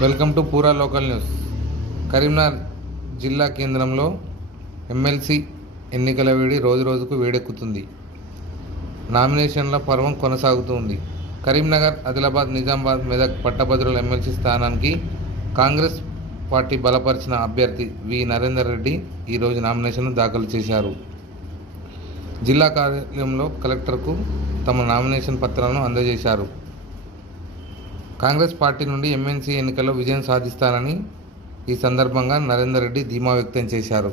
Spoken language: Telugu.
వెల్కమ్ టు పూరా లోకల్ న్యూస్. కరీంనగర్ జిల్లా కేంద్రంలో ఎమ్మెల్సీ ఎన్నికల వేడి రోజు రోజుకు వేడెక్కుతుంది. నామినేషన్ల పర్వం కొనసాగుతుంది. కరీంనగర్ ఆదిలాబాద్ నిజామాబాద్ మెదక్ పట్టభద్రుల ఎమ్మెల్సీ స్థానానికి కాంగ్రెస్ పార్టీ బలపరిచిన అభ్యర్థి వి. నరేందర్ రెడ్డి ఈరోజు నామినేషన్ను దాఖలు చేశారు. జిల్లా కార్యాలయంలో కలెక్టర్కు తమ నామినేషన్ పత్రాలను అందజేశారు. కాంగ్రెస్ పార్టీ నుండి ఎమ్మెల్సీ ఎన్నికల్లో విజయం సాధిస్తానని ఈ సందర్భంగా నరేందర్ రెడ్డి ధీమా వ్యక్తం చేశారు.